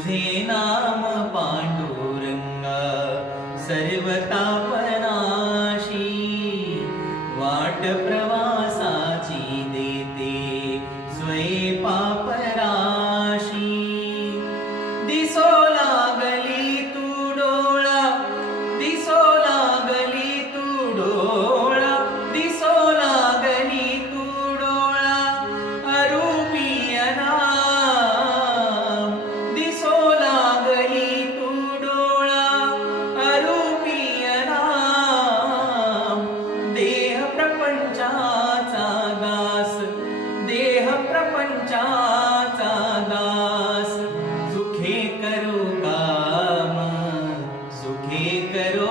तुझे नाम पांडुरंगा सर्व तापनाशी वाट प्रवासाची देते स्वये पापराशी दिसो लागली तू डोळा दिसो लागली तू डोळा दिसो लागली तू डोळा अरूपी अनाम दिसो लागली तू डोळा अरूपी अनाम देह प्रपंचाचा दास देह प्रपंचाचा दास सुखे करो काम सुखे करो